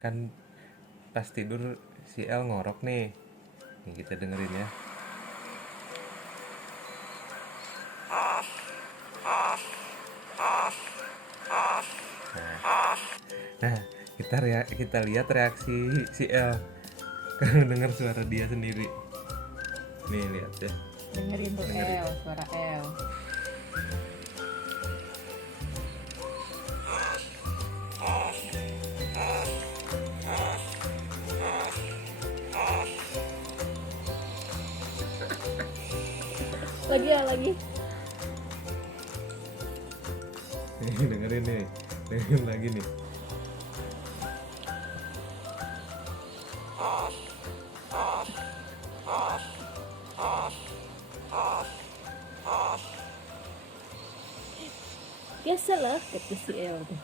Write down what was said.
Kan pas tidur si El ngorok nih. Nih kita dengerin ya. Nah, kita lihat reaksi si El kalau dengar suara dia sendiri. Nih lihat ya. Dengerin tuh Dengerin. suara El. Lagi ya lagi. Nih dengerin nih. Dengerin lagi nih. Biasa lah kata si El tuh.